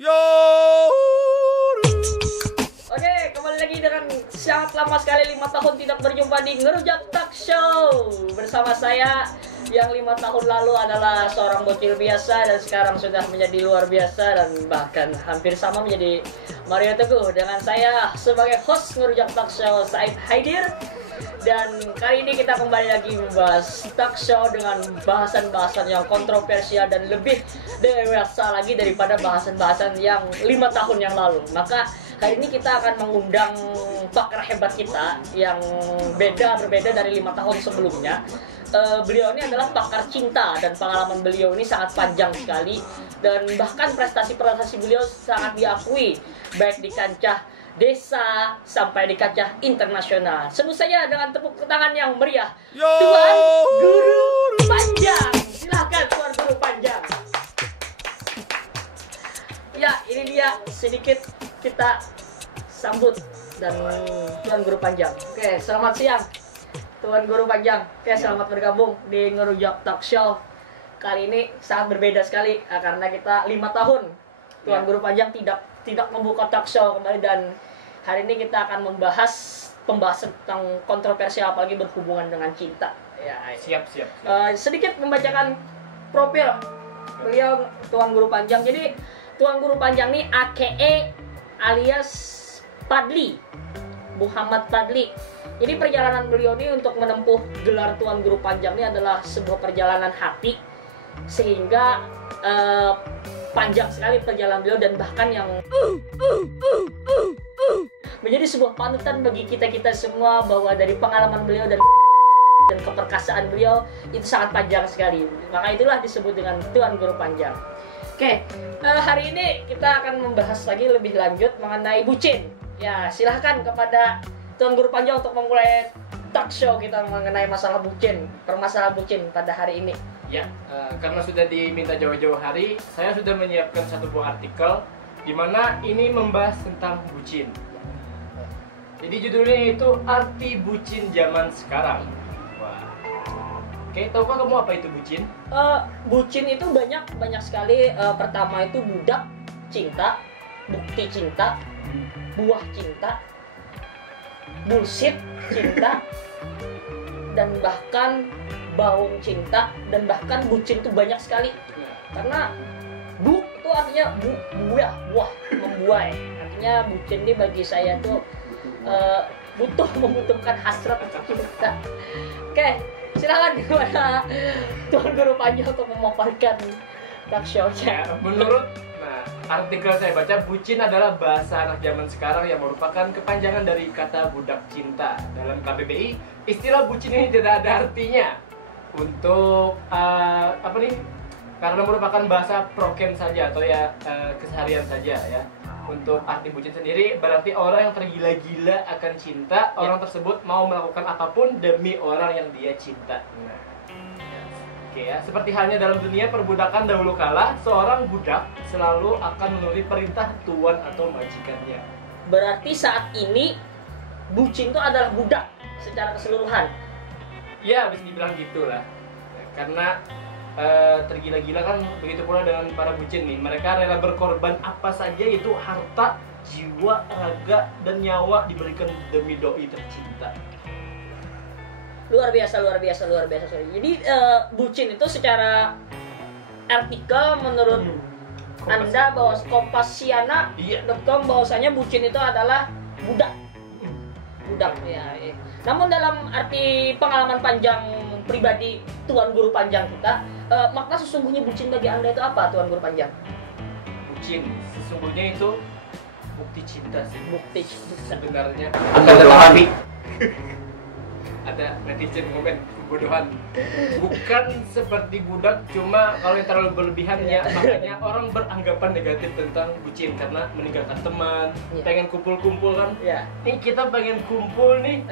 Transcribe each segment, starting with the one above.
Yo. Oke, kembali lagi dengan sangat lama sekali 5 tahun tidak berjumpa di Ngerujak Talk Show. Bersama saya yang 5 tahun lalu adalah seorang bocil biasa dan sekarang sudah menjadi luar biasa dan bahkan hampir sama menjadi Mario Teguh. Dengan saya sebagai host Ngerujak Talk Show, Said Haidir. Dan kali ini kita kembali lagi membahas talk show dengan bahasan-bahasan yang kontroversial dan lebih dewasa lagi daripada bahasan-bahasan yang 5 tahun yang lalu. Maka hari ini kita akan mengundang pakar hebat kita yang berbeda dari 5 tahun sebelumnya. Beliau ini adalah pakar cinta dan pengalaman beliau ini sangat panjang sekali dan bahkan prestasi-prestasi beliau sangat diakui baik di kancah desa sampai di kancah internasional. Sebut saja dengan tepuk tangan yang meriah, Yo. Tuan Guru Panjang. Silahkan Tuan Guru Panjang. Ya, ini dia sedikit kita sambut dan Tuan Guru Panjang. Oke, selamat siang Tuan Guru Panjang. Oke, selamat bergabung di Ngerujak Talk Show. Kali ini sangat berbeda sekali karena kita 5 tahun Tuan Guru Panjang tidak membuka talk show kembali, dan hari ini kita akan membahas pembahasan tentang kontroversial apalagi berhubungan dengan cinta. Ya, Siap. sedikit membacakan profil beliau Tuan Guru Panjang. Jadi Tuan Guru Panjang ini AKE alias Padli, Muhammad Padli. Jadi perjalanan beliau ini untuk menempuh gelar Tuan Guru Panjang ini adalah sebuah perjalanan hati, sehingga panjang sekali perjalanan beliau dan bahkan yang menjadi sebuah panutan bagi kita semua bahwa dari pengalaman beliau dan keperkasaan beliau itu sangat panjang sekali. Maka itulah disebut dengan Tuan Guru Panjang. Oke, hari ini kita akan membahas lagi lebih lanjut mengenai bucin. Ya, silahkan kepada Tuan Guru Panjang untuk memulai talk show kita mengenai masalah bucin, permasalahan bucin pada hari ini. Ya, karena sudah diminta jauh-jauh hari, saya sudah menyiapkan satu buah artikel di mana ini membahas tentang bucin. Jadi judulnya itu Arti Bucin Zaman Sekarang. Wah. Oke, tahukah kamu apa itu bucin? Bucin itu banyak sekali. Pertama itu budak cinta, bukti cinta, buah cinta, bullshit cinta, dan bahkan baung cinta, dan bahkan bucin itu banyak sekali. Karena bu itu artinya buah, membuai. Artinya bucin ini bagi saya tuh membutuhkan hasrat untuk cinta. Oke, silakan kepada Tuan Guru Panjang untuk memaparkan talk show-nya. Menurut artikel saya baca, bucin adalah bahasa anak zaman sekarang yang merupakan kepanjangan dari kata budak cinta. Dalam KBBI, istilah bucin ini tidak ada artinya untuk karena merupakan bahasa prokem saja atau keseharian saja ya. Untuk arti bucin sendiri berarti orang yang tergila-gila akan cinta, orang tersebut mau melakukan apapun demi orang yang dia cinta. Oke ya, seperti halnya dalam dunia perbudakan dahulu kala, seorang budak selalu akan menuruti perintah tuan atau majikannya. Berarti saat ini bucin itu adalah budak secara keseluruhan. Ya, bisa dibilang gitulah. Karena tergila-gila kan begitu pula dengan para bucin nih. Mereka rela berkorban apa saja, yaitu harta, jiwa, raga, dan nyawa diberikan demi doi tercinta. Luar biasa. Jadi bucin itu secara artikel menurut Anda bahwa Kompasiana.com bahwasanya bucin itu adalah budak. Ya. Namun dalam arti pengalaman panjang pribadi Tuan Guru Panjang kita, makna sesungguhnya bucin bagi Anda itu apa, Tuan Guru Panjang? Bucin sesungguhnya itu bukti cinta sih. Bukti cinta. Sebenarnya akan tetapi ada netizen komen kebodohan. Bukan seperti budak, cuma kalau yang terlalu berlebihan ya, makanya orang beranggapan negatif tentang bucin karena meninggalkan teman, pengen kumpul-kumpul kan. Nih kita pengen kumpul nih.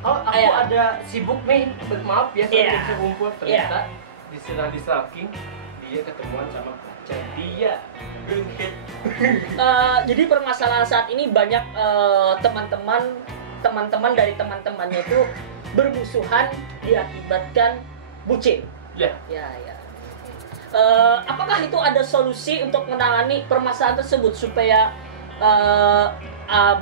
Aku ada sibuk nih, maaf ya saya bisa kumpul. Ternyata di stalking dia ketemuan sama pacar dia. Jadi permasalahan saat ini banyak teman-teman dari teman-temannya itu bermusuhan diakibatkan bucin. Ya. Apakah itu ada solusi untuk menangani permasalahan tersebut supaya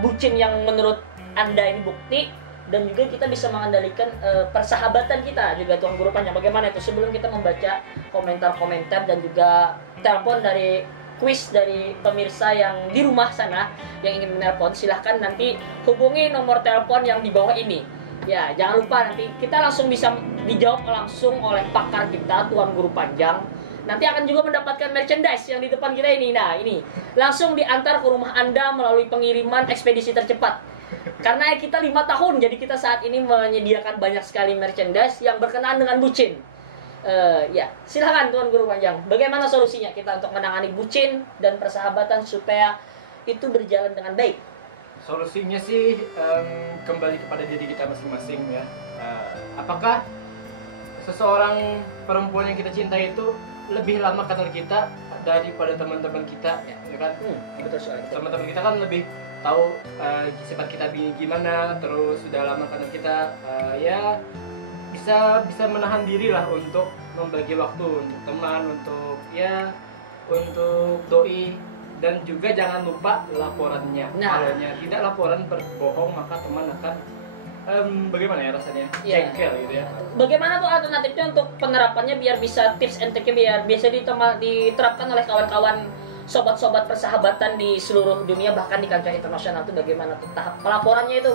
bucin yang menurut Anda ini bukti, dan juga kita bisa mengendalikan persahabatan kita juga Tuan Guru Panjang? Bagaimana itu? Sebelum kita membaca komentar-komentar dan juga telepon dari kuis dari pemirsa yang di rumah sana yang ingin menelpon, silahkan nanti hubungi nomor telepon yang di bawah ini. Ya, jangan lupa nanti kita langsung bisa dijawab langsung oleh pakar kita Tuan Guru Panjang. Nanti akan juga mendapatkan merchandise yang di depan kita ini. Nah, ini langsung diantar ke rumah Anda melalui pengiriman ekspedisi tercepat. Karena kita 5 tahun, jadi kita saat ini menyediakan banyak sekali merchandise yang berkenaan dengan bucin. Ya, silakan Tuan Guru Panjang. Bagaimana solusinya kita untuk menangani bucin dan persahabatan supaya itu berjalan dengan baik? Solusinya sih kembali kepada diri kita masing-masing ya. Apakah seseorang perempuan yang kita cintai itu lebih lama kenal kita daripada teman-teman kita, ya kan? Betul sekali. Teman-teman kita kan lebih tahu sifat kita gimana, terus sudah lama kenal kita, ya bisa menahan diri lah untuk membagi waktu untuk teman, untuk doi, dan juga jangan lupa laporannya. Kalau tidak laporan berbohong, maka teman akan bagaimana ya rasanya? Jengkel gitu ya. Bagaimana tuh alternatifnya untuk penerapannya biar bisa tips and trick biar biasa diterapkan oleh kawan-kawan sobat-sobat persahabatan di seluruh dunia, bahkan di kancah internasional, tuh bagaimana tuh tahap pelaporannya itu,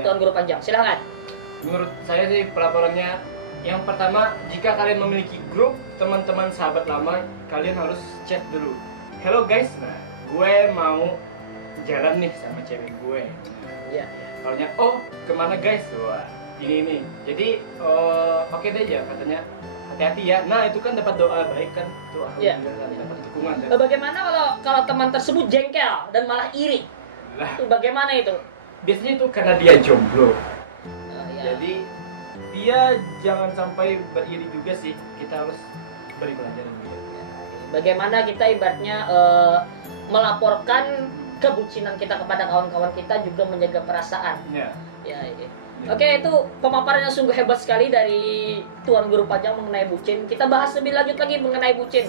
Tuan Guru Panjang? Silahkan. Menurut saya sih pelaporannya, yang pertama, jika kalian memiliki grup teman-teman sahabat lama, kalian harus chat dulu. Hello guys, nah gue mau jalan nih sama cewek gue. Kalaunya, oh kemana guys? Wah, ini. Jadi oke deh ya katanya, hati-hati ya. Nah itu kan dapat doa baik kan, tuh dapat dukungan. Bagaimana kalau teman tersebut jengkel dan malah iri? Itu bagaimana itu? Biasanya itu karena dia jomblo. Jadi dia jangan sampai beriri juga sih. Kita harus beri pelajaran dia. Bagaimana kita ibaratnya melaporkan kebucinan kita kepada kawan-kawan kita, juga menjaga perasaan. Oke, itu pemaparan yang sungguh hebat sekali dari Tuan Guru Panjang mengenai bucin. Kita bahas lebih lanjut lagi mengenai bucin.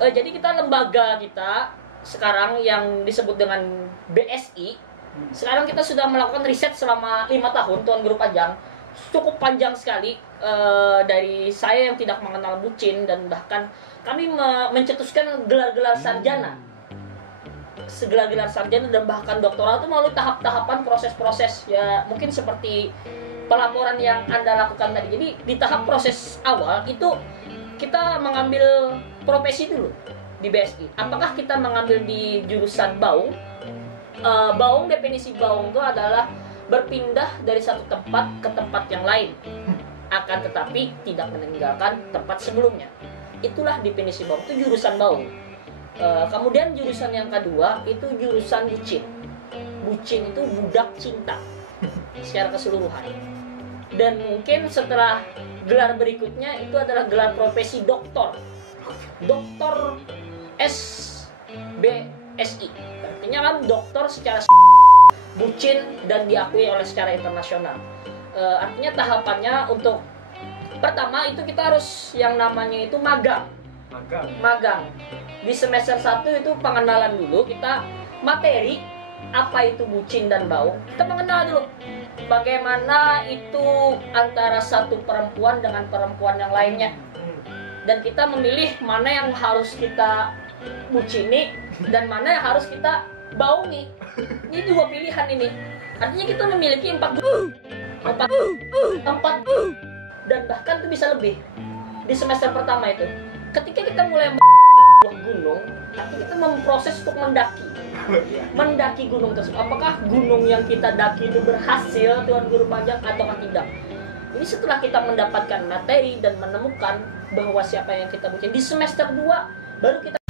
Jadi kita lembaga kita sekarang yang disebut dengan BSI. Sekarang kita sudah melakukan riset selama 5 tahun, Tuan Guru Panjang. Cukup panjang sekali dari saya yang tidak mengenal bucin, dan bahkan kami mencetuskan gelar-gelar sarjana. Gelar sarjana dan bahkan doktoral itu melalui tahap-tahapan proses-proses, ya mungkin seperti pelaporan yang Anda lakukan tadi. Jadi di tahap proses awal itu kita mengambil profesi dulu di BSI. Apakah kita mengambil di jurusan baung? Baung, definisi baung itu adalah berpindah dari satu tempat ke tempat yang lain, akan tetapi tidak meninggalkan tempat sebelumnya. Itulah definisi baung, itu jurusan baung. Kemudian jurusan yang kedua itu jurusan bucin. Bucin itu budak cinta secara keseluruhan. Dan mungkin setelah gelar berikutnya itu adalah gelar profesi doktor. Doktor SBSI. Artinya kan doktor secara bucin dan diakui oleh secara internasional. Artinya tahapannya untuk pertama itu kita harus yang namanya itu magang. Di semester 1 itu pengenalan dulu, kita materi apa itu bucin dan baung. Kita mengenal dulu bagaimana itu antara satu perempuan dengan perempuan yang lainnya. Dan kita memilih mana yang harus kita bucini dan mana yang harus kita baungi. Ini dua pilihan ini. Artinya kita memiliki 4 dan bahkan itu bisa lebih. Di semester pertama itu, ketika kita mulai gunung, artinya kita memproses untuk mendaki gunung tersebut. Apakah gunung yang kita daki itu berhasil, Tuan Guru Panjang, ataukah tidak? Ini setelah kita mendapatkan materi dan menemukan bahwa siapa yang kita bucin. Di semester 2 baru kita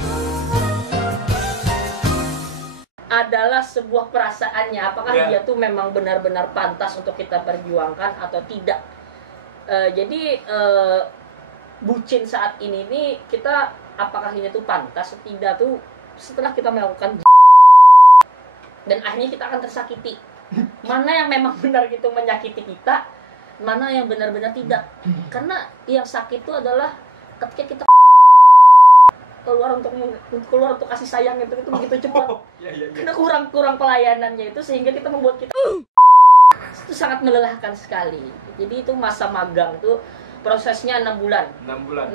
adalah sebuah perasaannya, apakah dia tuh memang benar-benar pantas untuk kita perjuangkan atau tidak. Jadi bucin saat ini nih, kita apakah ini tuh pantas atau tidak tuh setelah kita melakukan dan akhirnya kita akan tersakiti. Mana yang memang benar gitu menyakiti kita, mana yang benar-benar tidak. Karena yang sakit itu adalah ketika kita keluar untuk kasih sayang itu begitu cepat. Iya. Karena kurang pelayanannya itu sehingga kita membuat kita itu sangat melelahkan sekali. Jadi itu masa magang tuh prosesnya 6 bulan. 6 bulan.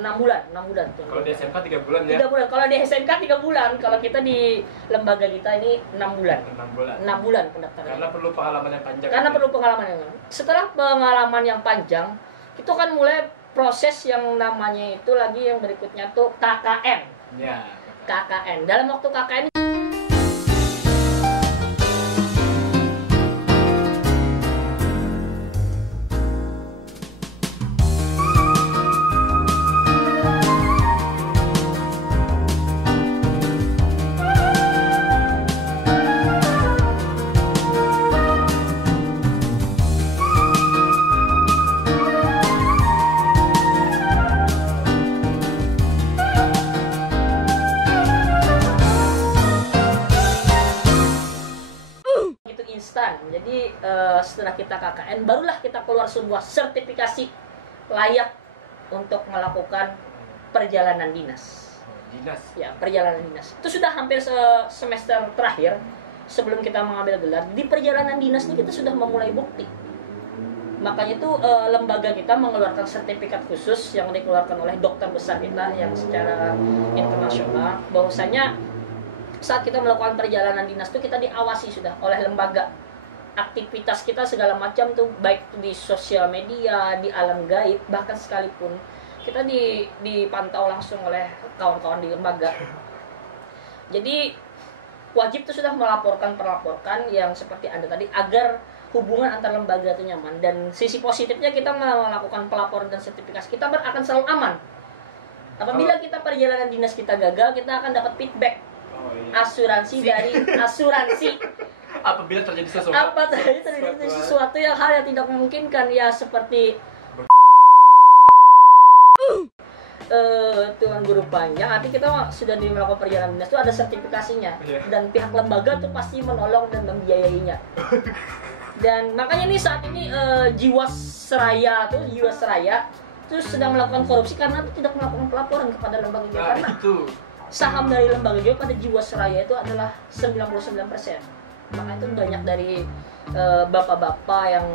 6 bulan tuh. Kalau di SMK 3 bulan ya. 3 bulan. Kalau di SMK 3 bulan, kalau kita di lembaga kita ini 6 bulan. 6 bulan. 6 bulan pendaftaran. Karena perlu pengalaman yang panjang. Karena perlu pengalaman yang panjang. Setelah pengalaman yang panjang, itu kan mulai proses yang namanya itu lagi yang berikutnya tuh KKN. Ya. KKN. Dalam waktu KKN instan. Jadi setelah kita KKN barulah kita keluar sebuah sertifikasi layak untuk melakukan perjalanan dinas. Dinas. Ya, perjalanan dinas. Itu sudah hampir semester terakhir sebelum kita mengambil gelar. Di perjalanan dinas ini kita sudah memulai bukti. Makanya itu lembaga kita mengeluarkan sertifikat khusus yang dikeluarkan oleh dokter besar kita yang secara internasional bahwasanya saat kita melakukan perjalanan dinas itu kita diawasi sudah oleh lembaga. Aktivitas kita segala macam tuh baik itu di sosial media, di alam gaib, bahkan sekalipun kita dipantau langsung oleh kawan-kawan di lembaga. Jadi wajib tuh sudah melaporkan yang seperti Anda tadi agar hubungan antar lembaga itu nyaman, dan sisi positifnya kita melakukan pelaporan dan sertifikasi kita akan selalu aman. Apabila kita perjalanan dinas kita gagal, kita akan dapat feedback. Asuransi dari asuransi apabila terjadi sesuatu. Sesuatu yang hal yang tidak memungkinkan ya seperti Tuan Guru Panjang, arti kita sudah melakukan perjalanan dinas itu ada sertifikasinya dan pihak lembaga tuh pasti menolong dan membiayainya. Dan makanya nih saat ini Jiwasraya itu sedang melakukan korupsi karena itu tidak melakukan pelaporan kepada lembaga karena saham dari lembaga juga pada Jiwasraya itu adalah 99%. Maka itu banyak dari bapak-bapak yang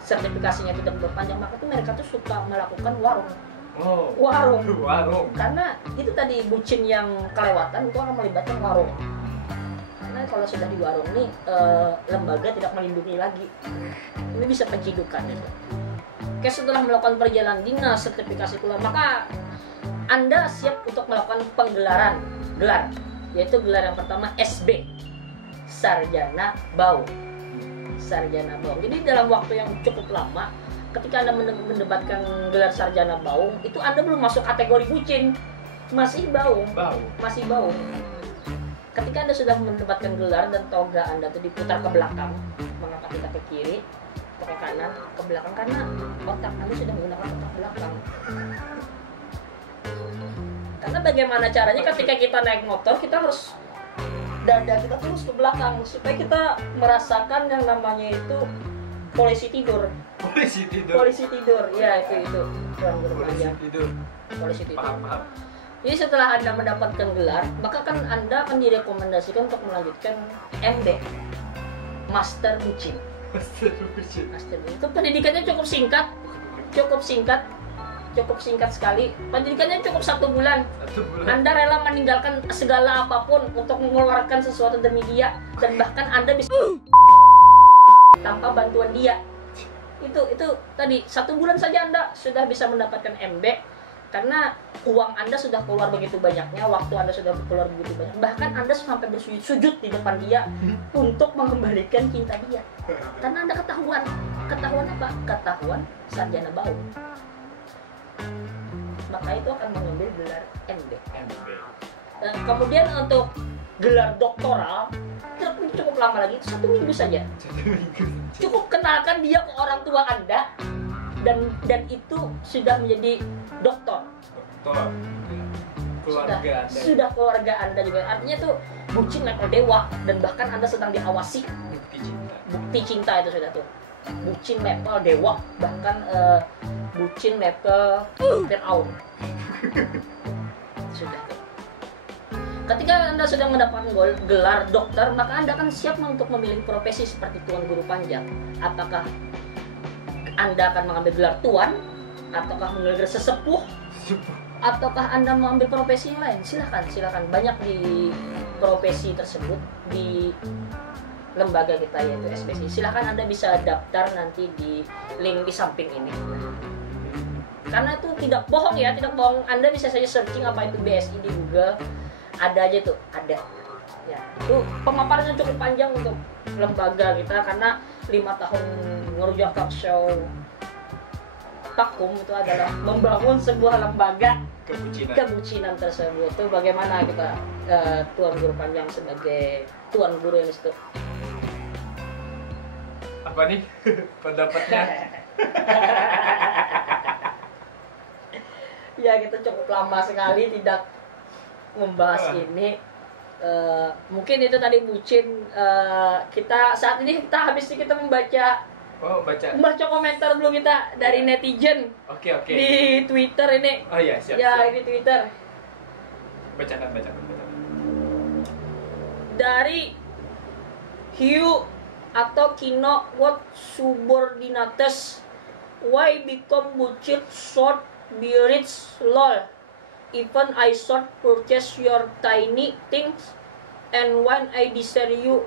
sertifikasinya tidak berpanjang, maka itu mereka tuh suka melakukan warung. Karena itu tadi bucin yang kelewatan itu akan melibatkan warung. Karena kalau sudah di warung nih lembaga tidak melindungi lagi. Ini bisa penjidukan gitu. Oke, setelah melakukan perjalanan dinas sertifikasi keluar, maka Anda siap untuk melakukan gelar, yaitu gelar yang pertama SB, Sarjana Baum. Jadi dalam waktu yang cukup lama, ketika Anda mendapatkan gelar Sarjana Baum, itu Anda belum masuk kategori bucin, masih baum. Ketika Anda sudah mendapatkan gelar dan toga Anda itu diputar ke belakang, mengangkat kita ke kiri, ke kanan, ke belakang, karena otak Anda sudah menggunakan otak belakang. Karena bagaimana caranya ketika kita naik motor, kita harus dada kita terus ke belakang supaya kita merasakan yang namanya itu polisi tidur. Ya itu polisi tidur. Paham. Jadi setelah Anda mendapatkan gelar, maka kan Anda akan direkomendasikan untuk melanjutkan MB, Master Bucin. Itu pendidikannya cukup singkat sekali. Pendidikannya cukup 1 bulan. Anda rela meninggalkan segala apapun untuk mengeluarkan sesuatu demi dia, dan bahkan Anda bisa tanpa bantuan dia. Itu tadi 1 bulan saja Anda sudah bisa mendapatkan MB karena uang Anda sudah keluar begitu banyaknya, waktu Anda sudah keluar begitu banyak. Bahkan Anda sampai bersujud di depan dia untuk mengembalikan cinta dia. Karena Anda ketahuan apa? Ketahuan sarjana baum. Maka itu akan mengambil gelar MB. Kemudian untuk gelar doktoral cukup lama lagi, 1 minggu saja. Cukup kenalkan dia ke orang tua Anda dan itu sudah menjadi doktor. Sudah keluarga Anda juga. Artinya tuh bucin level dewa, dan bahkan Anda sedang diawasi. Bukti cinta itu sudah tuh. Bucin level dewa, bahkan bucin level Fir'aun. Sudah tuh. Ketika Anda sudah mendapatkan gelar dokter, maka Anda akan siap untuk memilih profesi seperti tuan guru panjang. Apakah Anda akan mengambil gelar tuan, ataukah mengambil gelar sesepuh, ataukah Anda mengambil profesi yang lain? Silakan. Banyak di profesi tersebut di lembaga kita yaitu SPSI. Silakan Anda bisa daftar nanti di link di samping ini. Karena itu tidak bohong ya, tidak bohong. Anda bisa saja searching apa itu BSI di Google. Ada aja tuh, ada. Ya, itu pemaparannya cukup panjang untuk lembaga kita karena 5 tahun ngerujak talk show Takum itu adalah membangun sebuah lembaga kebucinan tersebut. Itu bagaimana kita Tuan Guru Panjang sebagai Tuan Guru Institut. Apa nih pendapatnya? Ya, kita cukup lama sekali tidak membahas ini. Mungkin itu tadi bucin. Kita saat ini kita membaca komentar dulu kita dari netizen. Oke. Di Twitter ini. Oh iya, siap. Ini Twitter. Bacakan. Dari Hugh atau Kino, what subordinates, why become bucin short bearded lol, even I short purchase your tiny things, and when I desire you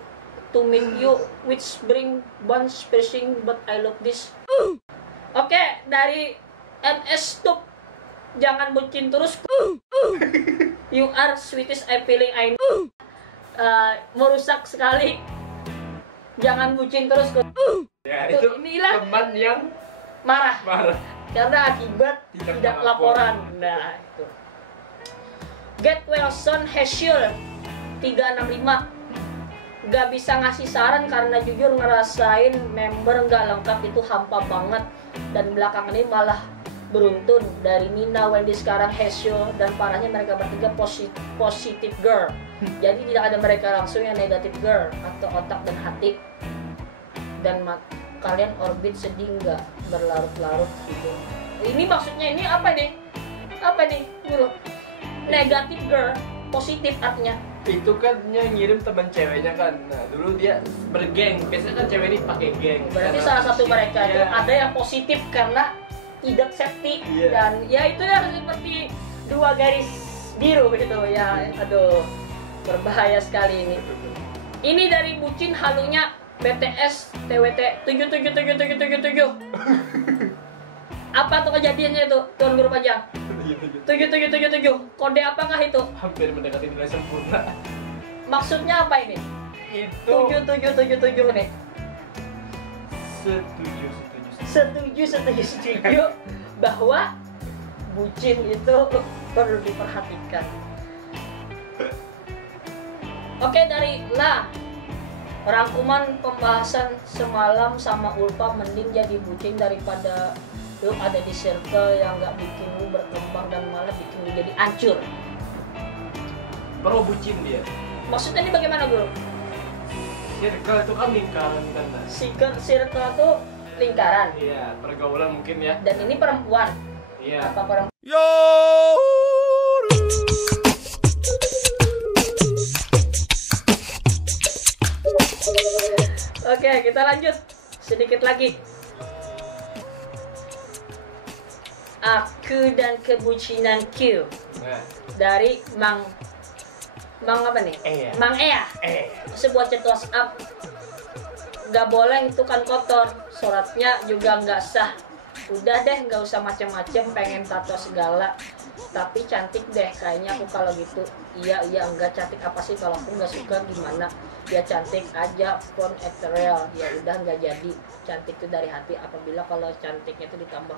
to meet you, which bring bunch spacing, but I love this. Oke, dari NS Tup, jangan bucin terus. You are sweetest I feeling I know. Merusak sekali. Jangan bucin terus. Ya, itu inilah teman yang marah karena akibat tidak tidak laporan. Nah, itu. Get Wilson Hesiul 365. Gak bisa ngasih saran karena jujur ngerasain member gak lengkap itu hampa banget. Dan belakangan ini malah beruntun. Dari Nina, Wendy, sekarang Hesiul. Dan parahnya mereka bertiga positive girl. Jadi tidak ada mereka langsung yang negative girl atau otak dan hati. Dan kalian orbit sedih nggak berlarut-larut gitu. Ini maksudnya ini apa nih? Dulu negative girl, positif artinya. Itu kan yang ngirim teman ceweknya kan. Nah, dulu dia bergeng. Biasanya kan cewek ini pakai geng. Berarti salah satu mereka itu ada yang positif karena tidak safety. Dan ya itu ya seperti 2 garis biru gitu ya. Aduh, berbahaya sekali ini. Ini dari bucin halunya BTS TWT 77777. Apa tuh kejadiannya itu, Tuan Guru Panjang? 7777. Kode apakah itu? Hampir mendekati nilai sempurna. Maksudnya apa ini? Itu 7777 nih. Setuju bahwa bucin itu perlu diperhatikan. Oke, dari rangkuman pembahasan semalam sama Ulfa, mending jadi bucin daripada lu ada di circle yang gak bikin lu berkembang dan malah bikin lu jadi hancur. Pro bucin dia. Maksudnya ini bagaimana, Guru? Circle itu kan lingkaran kan. Circle itu lingkaran. Iya, pergaulan mungkin ya. Dan ini perempuan. Iya. Apa perempuan? Yo. Oke, kita lanjut sedikit lagi. Aku dan kebucinanku. Dari Mang apa nih? Mang Ea. Sebuah chat WhatsApp. Gak boleh itu kan kotor. Suratnya juga gak sah. Udah deh, gak usah macem-macem pengen tato segala. Tapi cantik deh kayaknya aku kalau gitu. Iya enggak, cantik apa sih, kalau aku gak suka gimana? Ya cantik aja, pon ethereal. Ya udah, nggak jadi. Cantik itu dari hati. Apabila kalau cantiknya itu ditambah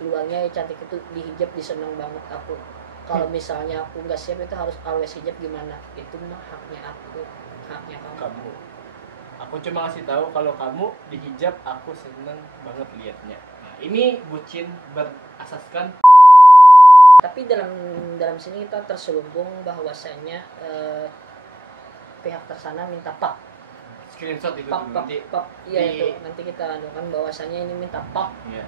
luangnya, ya cantik itu dihijab, diseneng banget aku. Kalau misalnya aku nggak siap itu harus always hijab, gimana? Itu mah haknya aku, haknya kamu. Aku cuma kasih tahu kalau kamu dihijab, aku seneng banget liatnya. Nah, ini bucin berasaskan. Tapi dalam sini kita terselubung bahwasanya pihak tersana minta pak Screenshot itu pak. nanti. Iya itu nanti kita adukan bahwasanya ini minta pak. Iya.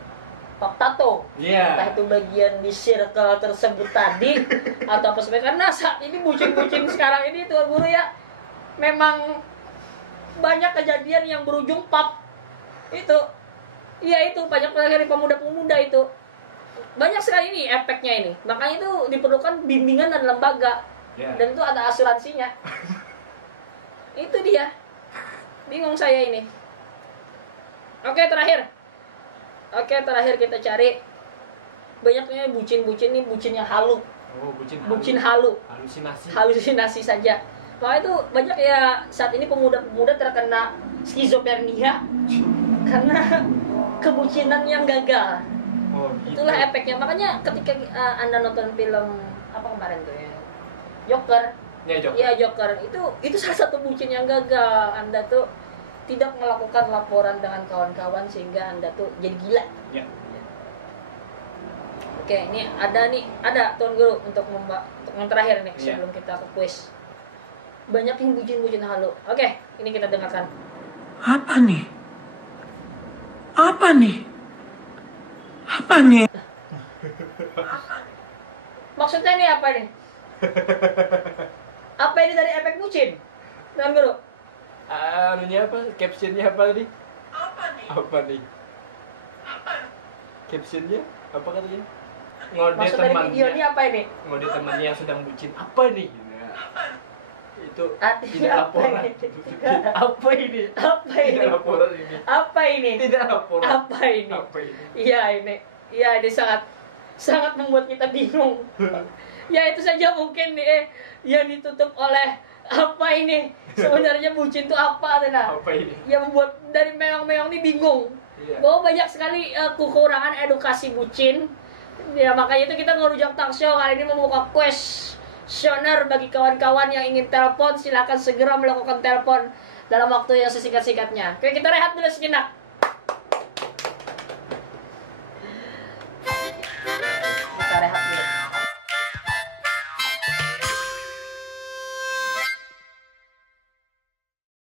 pap tato. Iya. Entah itu bagian di circle tersebut tadi atau apa sebagainya. Karena saat ini bucin-bucin sekarang ini Tuan Guru ya, memang banyak kejadian yang berujung pap. Itu. Iya itu, banyak dari pemuda-pemuda itu. Banyak sekali ini efeknya ini. Makanya itu diperlukan bimbingan dan lembaga. Yeah. Dan itu ada asuransinya. Itu dia. Bingung saya ini. Oke, terakhir kita cari. Banyaknya bucin-bucin nih, bucin yang halu. Oh, bucin halu. Halusinasi saja. Makanya itu banyak ya saat ini pemuda-pemuda terkena skizofrenia karena kebucinan yang gagal. Oh, gitu. Itulah efeknya. Makanya ketika Anda nonton film apa kemarin tuh ya, Joker. Ya Joker itu salah satu bucin yang gagal. Anda tuh tidak melakukan laporan dengan kawan-kawan sehingga Anda tuh jadi gila. Ya. Oke, ini ada Tuan Guru untuk yang terakhir nih sebelum kita ke kuis. Banyak yang bucin-bucin halu. Oke, ini kita dengarkan. Apa nih? Apa nih? Maksudnya ini apa nih? Apa ini dari efek bucin? Tuan Guru. Anunya apa? Captionnya apa tadi? Apa nih? Captionnya apa katanya? Ngode Maksud dari temannya. video ini apa ini? Ngode temannya yang sedang bucin. Apa nih? Itu Artinya tidak apa laporan. ini? Apa ini? Apa ini? Tidak laporan ini. Apa ini? Tidak laporan. Apa ini? Apa ini? Iya ini. Iya ini sangat membuat kita bingung. Ya itu saja mungkin nih yang ditutup oleh apa ini? Sebenarnya bucin itu apa Tena? Apa ini? Yang membuat dari meong-meong ini bingung. Iya. Bahwa banyak sekali kekurangan edukasi bucin. Ya makanya itu kita ngerujak talk show kali ini membuka kuesioner bagi kawan-kawan yang ingin telepon, silakan segera melakukan telepon dalam waktu yang sesingkat-singkatnya. Oke, kita rehat dulu sejenak.